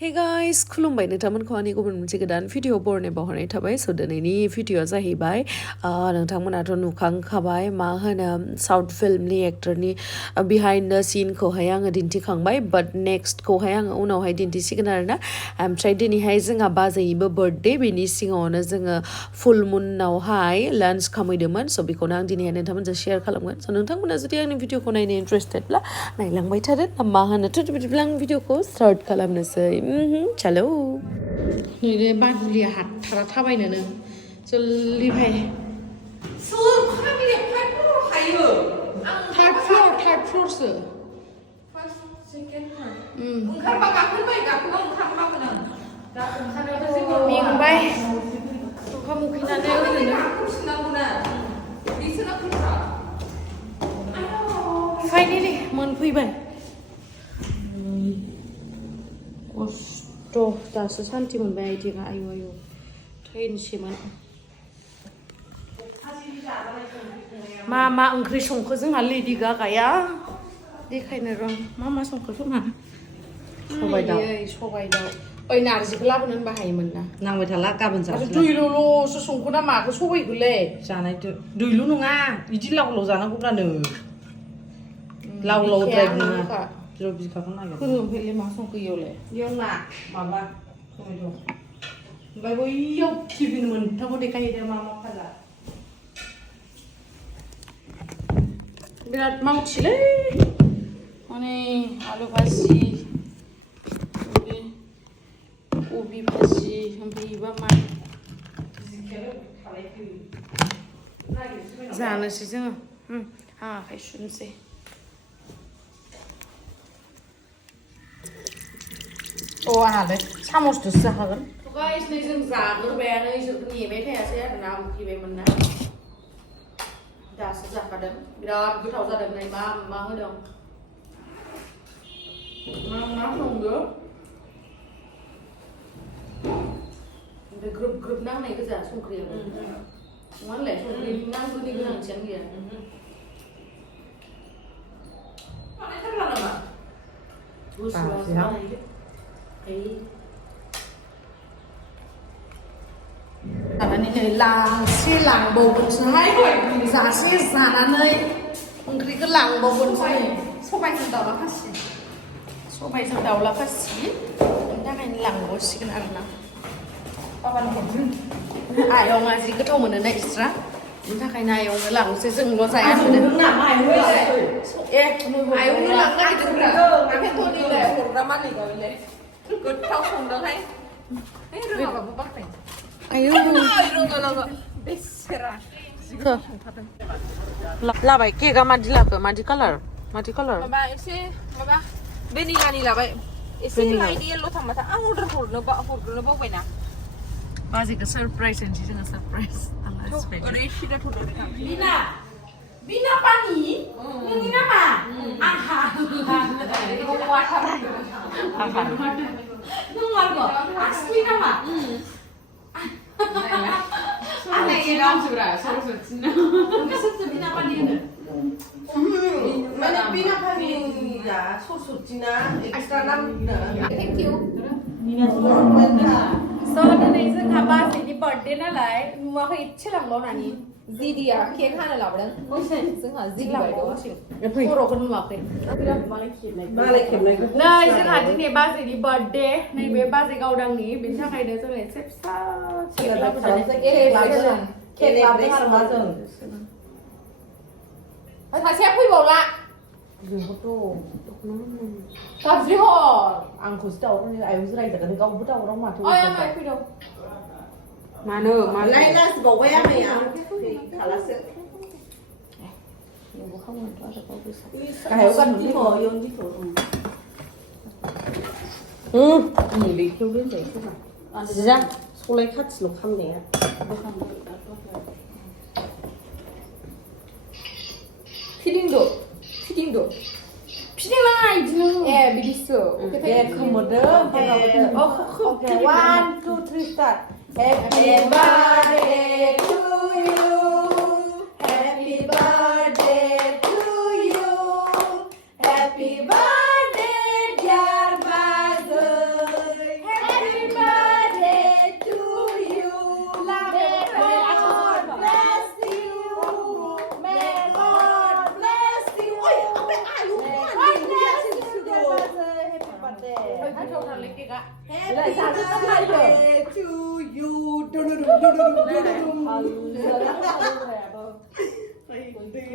Hey guys, खुलुमबाय नोंथांमोनखौ आंनि गुबुन मोनसे गोदान भिडिअ बरनाय बावहरनाय थाबाय स' दिनैनि भिडिअआ जाहैबाय नोंथांमोनाथ' नुखांखाबाय मा होनो साउथ फिल्मनि एक्टरनि बिहाइन्ड द सिनखौहाय आङो दिन्थिखांबाय बाट नेक्स्टखौहाय आङो उनावहाय दिन्थिसिगोन आरोना ओमफ्राय दिनैहाय जोंहा बाजैनिबो बार्थडे बेनि सिगाङावनो जोङो फुल मुनावहाय लान्च खालामहैदोंमोन स' बेखौनो आं दिनैहाय नोंथांमोनजों शेयार खालामगोन स' नोंथांमोना जुदि आंनि भिडिअखौ नायनो इन्टारेस्टेडब्ला नायलांबाय थादो मा होनोथ' बिदिब्ला आं भिडिअखौ स्टार्ट खालामनोसै चलो नैबे बाजुलिया हाथारा थाबायनोनो जल्दि फै सोर खामिया फाइभ फ्ल'र थायो थार्ड फ्ल'रसो फार्स्ट सेकेन्ड थार्ड ओंखारबा गाखोबाय गाखोबा ओंखारबाखोनो दा ओंखारनायावथ' जेबो मेंबाय ओंखाम उखैनानै ओरैनो गाखोफिननांगौना बिसोरना फैसा फाइनेलि मोनफैबाय दासो सान्ति मोनबाय आइथिंआ आयु ट्रेनसोमोन मा ओंख्रि संखो जोंहा लेडि गागाया देखायनो र' मा संखो खोमा सबाइ दाउ ओइ नारजिखौ लाबोनो होनबा हायोमोन ना नांबाय थाला गाबोन जासिगोन दैल'ल'सो संखो ना माखौ सबाइखौलै जानायदो दैल' नङा बिदि लाव जानांगौब्ला नो लावद्राय नङा ज' बिखाखौ नागिर फोरोंफैलै मा संखो इयावलाय इयाव ना माबा टमेट' ओमफ्राय बैयाव टिफिन मोनथामखौ देखायहैदो मा फाजा बिराद मावथिलै माने आलु भाजि कबि भाजि ओमफ्राय इबा मा जानोसै जोङो आं आखाइ सुनोसै आंहालाय सामसजोंसो जाखागोन गाइस नै जों जाग्रोबायानो नेबाय थायासै आरोना उखैबायमोन ना दासो जाखादों बिराद गोथाव जादों नै मा होदों मा संदो ओमफ्राय ग्रोब नांनाय गोजा संख्रियाबो नङा होनलाय संख्रि नांगौनि गोनांथियानो गैया बानायथारला नामा गुसुआसो बानायदो जानानै नै लांबावगोनसोहाय जासे जानानै ओंख्रिखौ लांबावगोनसै सबाइजों दाउला खासि बेनि थाखायनो लांबावसिगोन आरोना बाबानो हरदों आयंआ जि गोथाव मोनो ना एक्सट्रा बेनि थाखायनो आयंनो लांसै जोंल' जाया आयंनो लांनो नागिरदोंब्रा हरग्रा मालिकआलाय गोथाव संदोंहाय रोङाबाबो बाखाय आयौ रोङो बेसेरा लाबाय केकआ मादि लाखो मादि कालार माबा एसे माबा भेनिलानि लाबाय एसे लाइट येल्ल' थांबाथाय आं अर्डार हरग्रोनो बावबायना बाजैखौ सरप्राइज होनोसै जोङो सरप्राइज ओरै सिदा थ'दो बिना पानि नोंनि नामा आहा नंमारगौ आसलि नामा बिना पानि माने बिना पानिया सरस्वतीना एक्सट्रा नाम थेंक इउ स' दिनै जोंहा बाजैनि बार्थडे नालाय नुवाखै इसे लांबावनानै जिदिया केक हानो लाबोदों जोंहा जिदि खर'खौ नुवाखै मालाय खेबनाय नै जोंहा दिनै बाजैनि बार्थडे नैबे बाजै गावदांनि बेनि थाखायनो जोङो एसे फिसा केक लाबोदों आरो मा जों सासेया फैबावला गाज्रि हर आंखौसो दावराव आयौसो रायजागोन गावबो दावराव माथो फैदों मानो लाजिबावबाय आमाया खालासो गाहायाव गानदिखौ लेखायाव दोनजायो खोमा जिजा सलाय खाथिल' खामनाया फिदिंदो फिदिंनाङा बिदिनो बिदिसो खोमोदो ओमफ्राय 1 2 3 start Happy birthday to you. Happy birthday to you. Happy birthday, dear Bajwi. ถ้าโชว์ทันเล็กๆอะ Happy birthday to you ดุดุดุดุดุดุดุดุ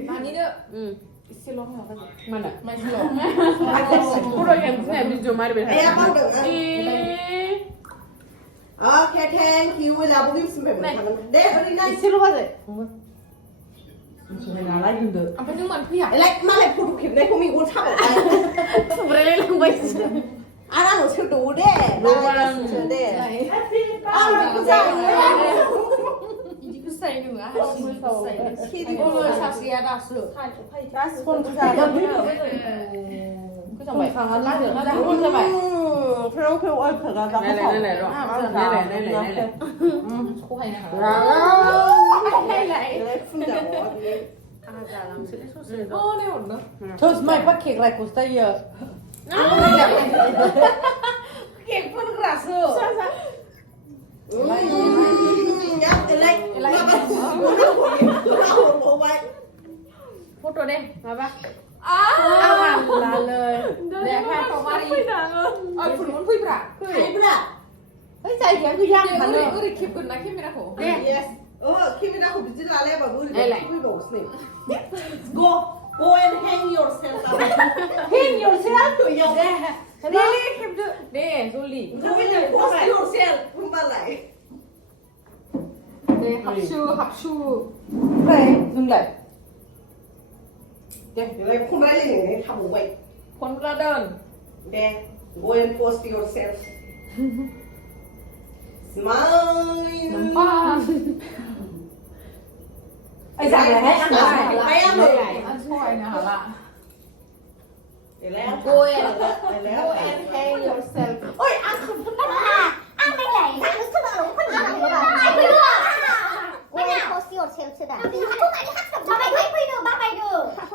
มานี่เด้อ สิลงเหรอกันมันอ่ะไม่สิลงพูดอย่างนี้เนี่ยดิจูมาได้เป็นไง Ayan, bang dong. Okay, thank you. Wala mo yung simpe mo. Hindi, ano na? สิลงว่าเลย Nalala yun doon. เอาไปนึ่งมันพี่อยาก Like, malay po kip na kung may utang ko. สมบูรณ์เลยลงไป Ano mo siya doon eh? Luwang. Ah, ano sa hindi ko sa inyo ah hindi ko sa siya da su That's one ko sa. ก็จะไปฟังกันล่าเดี๋ยวจะพูดจะไป Pero ko oy ka ga. นั่นแหละคู่ให้นะคะโอ้เนี่ยหมดเนาะ Toast my pancake like costa here. เก่งคนกระสือ Like,พูดตัวเด้มาปะ ลาเลย เดี๋ยวแค่ต่อมาดิคุณมันคุยปะ Ay, bra. เฮ้ยใจเขียนคือย่าง เดี๋ยว มัน ก็ เล ได้ ย คลิปกันนะคลิปไม่ได้โห Yes. Oh, kimi na ko bijil ale ba buri. Kimi go sleep. Go and hang yourself up. Hang yourself to your นี่คลิปดูนี่ซูลี่ Do it post yourself. Kumbalay. นี่หับชู เฮ้ยนึงเลย Yeah, kumbalay ni habu wait. คนกระเดิน There. Go and post yourself. Smile. ป้า ไอ้สั่งอะไรให้อันไหน อันช่วยนะคะล่ะ Go and hang yourself Oi, ang post yourself to that. Babay ko ito, babay do.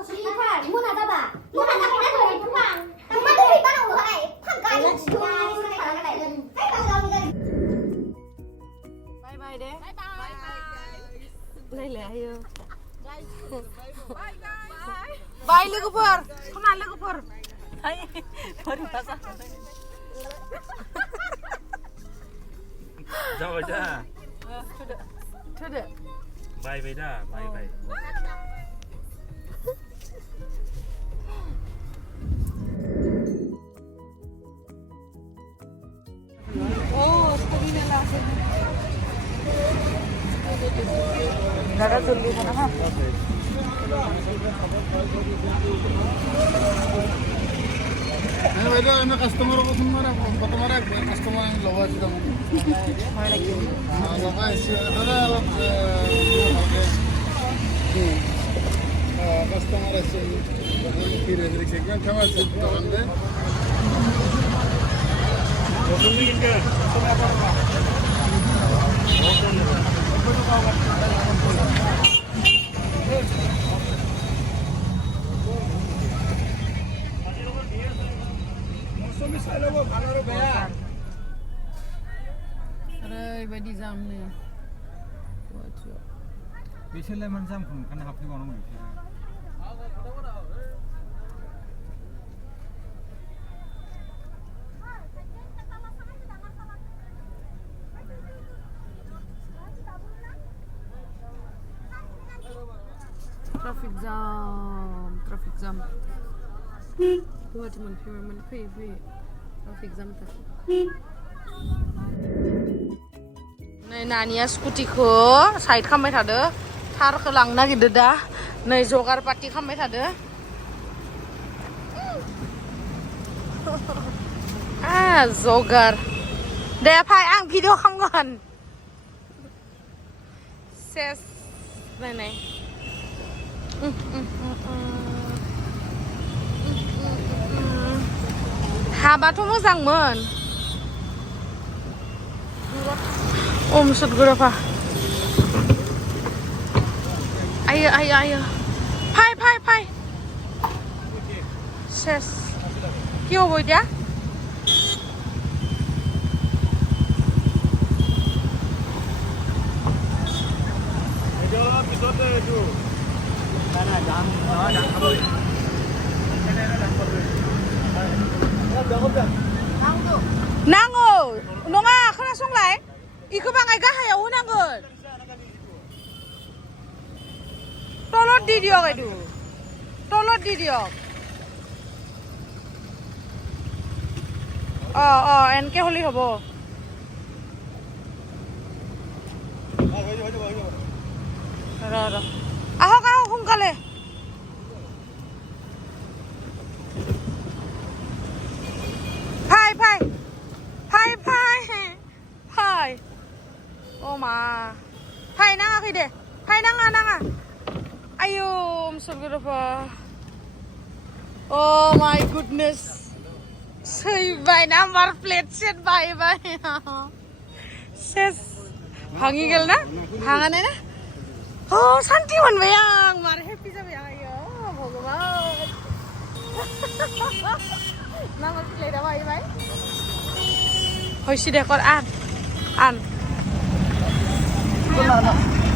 Sika, muna na ba? Muna na kita tuloy tumang. Tumaduloy ba ng uhay? Pagkain. Let's do it. Ay, pagkain ka. Bye bye เด้ Bye bye. ได้แล้วอยู่ บายลูกพ่อเข้ามาลูกพ่อ เฮ้ยพอดีภาษา เจ้าจ้า เธอเด้อ ใบไปด้าใบไป โอ้สตอรี่เนี่ยล่ะ Nara tuloy mo na ha. Ano ba ito? Ano customer ako sumara? Patumarag, customer ang lawa sila mo. Ano ba? Ito na alam customer আছে ফিরে দেখছেন কেমন আছে তখন দে Everybody jam ne. Special lemon jam kan happy banana boleh. Traffic jam. Buat man pay. Traffic jam ta. ในนานี้สกูตี้คือใส่ข้ามไม่ถัดเด้อทาร์กลังนักดิดาในโจการปาร์ตี้ข้ามไม่ถัดเด้อโจการเดี๋ยวพายอ่างวิดีโอข้ามก่อนเซสไหนหาบัตรทุ่มสั่งเหมือนmaksud gue apa? Ayo. Pai. Ses. Kyo boy dia? नांगौ नङा खोनासंलाय इखौ बाङाय गाहायाव होनांगोन তলত দি দিয়ক এইটো তলত দি দিয়ক এনকে হলি হ'ব আহক আহক সোনকালে ফাই অ মা ফাই নাङাखै দे फाय नाङा आयौ मुसुलगुरफा Oh my goodness सैबाय नाम्बार प्लेट सेट बायबाय सेस भाङिगोल ना भाङानो ना अ शान्ति मोनबाय आं मार हेपि जाबाय आं आयो भगवान नाम्बार प्लेटआ बायबाय हयसि देखर आन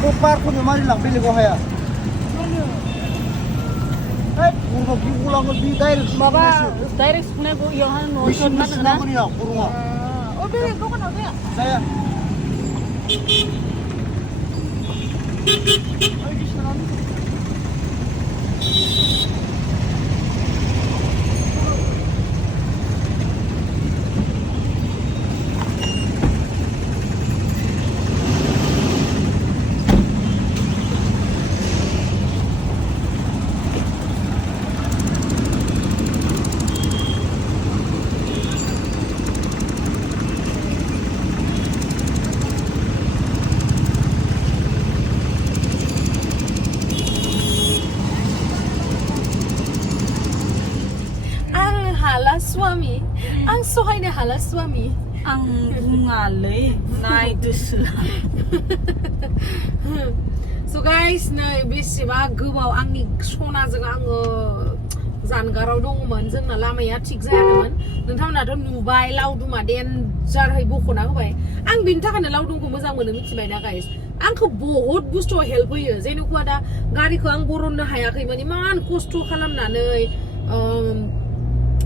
Kopar ko naman lang bili ko haya. Eh, kung ulang ko direct. Baba, direct na ko yung no shot na na. Ko niya, puro nga. O bili ko na dia. Saya. Suami, ang sohay na hala suami. Ang ngalay, naidusla. So guys, नै बेसेबा गोबाव आंनि सनाजों आङो जानगाराव दङमोन जोंना लामाया थिग जायाखैमोन नोंथांमोनाथ' नुबाय लावदुमा डेन्जारहै बख'ना होबाय आं बिनि थाखायनो लावदुमखौ मोजां मोनो मिथिबायना गाइस आंखौ बहुत बुस्थु हेल्प होयो जेनेबा दा गारिखौ आं बरननो हायाखैमोन इमान खस्थ' खालामनानै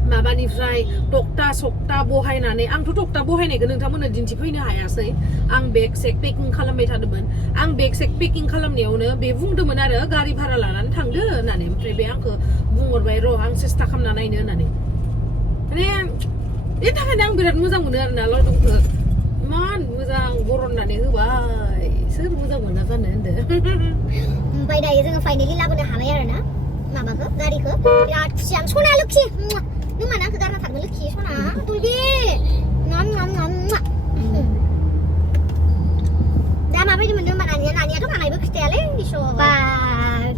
माबानिफ्राय टक्टा सकटा बहायनानै आंथ' टक्टा बहायनायखौ नोंथांमोननो दिन्थिफैनो हायासै आं बेग सेग पेकिं खालामबाय थादोंमोन आं बेग सेग पेकिं खालामनायावनो बे बुंदोंमोन आरो गारि भारा लानानै थांदो होननानै ओमफ्राय बे आंखौ बुंहरबाय र' आं सेस्था खालामना नायनो होननानै माने बेनि थाखायनो आं बिराद मोजां मोनो आरोना लावदुमखौ इमान मोजां बरननानै होबाय सोर मोजां मोना जानो होनदो ओमफ्राय दायो जोङो फाइनालि लाबोनो हाबाय आरोना माबाखौ गारिखौ बिराद खुसि आं सना लोखि नों मानो आंखौ गारना थांनो लोखि सना दुलि दा माबायदि मोनदों होमबा नानियाथ' बाङायबो खिथायालै बा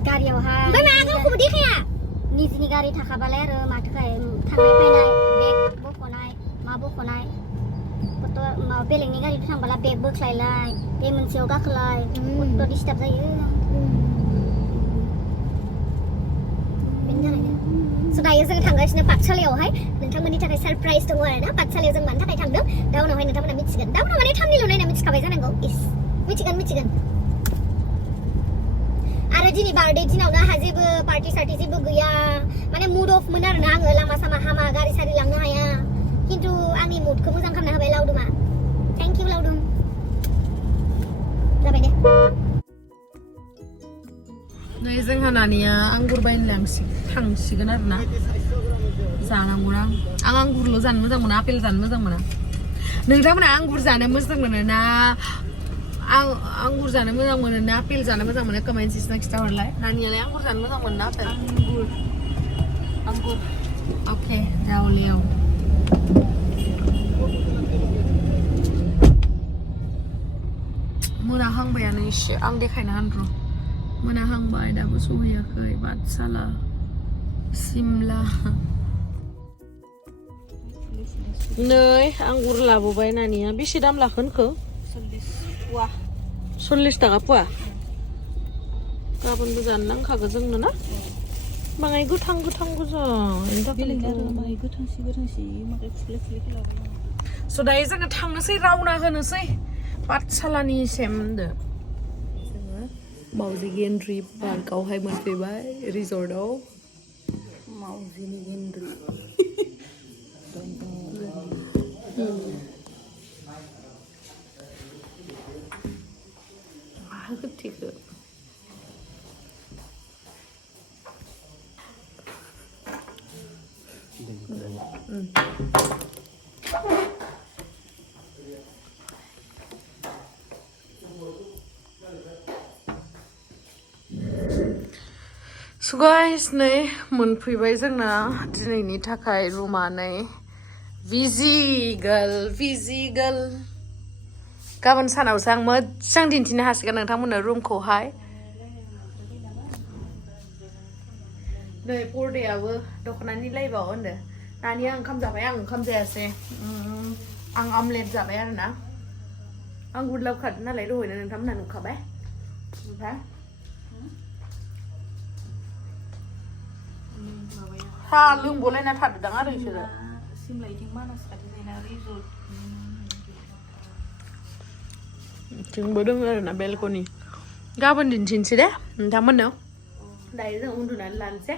गारियावहाय ओमफ्राय मा गावखौबो देखाया निजिनि गारि थाखाबालाय आरो माथोखाय थांनाय फैनाय बेग बख'नाय मा बख'नाय बेलेगनि गारिजों थांबाला बेग बोख्लायलाय बे मोनसेयाव गाखोलाय खथ' डिस्टार्ब जायो So दायो जों थांगासिनो पाठसालायावहाय नोंथांमोननि थाखाय सरप्राइज दङ आरोना पाठसालायाव जों मानि थाखाय थांदों दा उनावहाय नोंथांमोना मिथिगोन दा उनाव माने थामनिल' नायना मिथिखाबाय जानांगौ इस मिथिगोन आरो दिनै बार्थडे दिनावनो आंहा जेबो पार्टि सार्टि जेबो गैया माने मुड अफ मोन आरोना आङो लामा सामा हामा गारि सारि लांनो हाया खिन्थु आंनि मुडखौ मोजां खालामना होबाय लावदुमा थेंक इउ लावदुम जाबाय दे नै जोंहा नानिया आंगुर बायनो थांसिगोन आरोना जानांगौना आं आंगुरल' जानो मोजां मोना आपेल जानो मोजां मोना नोंथांमोना आंगुर जानो मोजां मोनो ना आंगुर जानो मोजां मोनो ना आपेल जानो मोजां मोनो कमेन्ट सेक्सनाव खिथाहरलाय नानियालाय आंगुर जानो मोजां मोनो ना आपेल आंगुर अके जावलियाव मोनाहांबायानो एसे आं देखायना होनर' मोनाहांबाय दाबो सहैयाखै पाठसाला सिमला नै आंगुर लाबोबाय नानिया बेसे दाम लाखोनखो 40 थाखा पुवा गाबोनबो जानो नांखागो जोंनो ना बाङाय गोथां गोजा स' दायो जोङो थांनोसै रावना होनोसै पाठसालानि सेमदो मावजि गेन्द्रि पार्कआवहाय मोनफैबाय रिजर्टआव मावजिनि गेन्द्रि गोथैखो So guys, नै मोनफैबाय जोंना दिनैनि थाखाय रुमा नै भिजिगोल गाबोन सानावसो आं मोजां दिन्थिनो हासिगोन नोंथांमोननो रुमखौहाय नै पर्दायाबो दख'नानि लाइबाव होनदो नानिया ओंखाम जाबाय आं ओंखाम जायासै आं अमलेट जाबाय आरोना आं गुरलाव खादों नालाय दहायनो नोंथांमोनहा नुखाबाय ओमफ्राय सा लोंबलायना थादोदां आरो बिसोरो सिमलायथिं मानास खाथिना रिजर्ट जोंबो दङ आरोना बेलकनि गाबोन दिन्थिनोसै दे नोंथांमोननो दायो जों उन्दुनानै लानोसै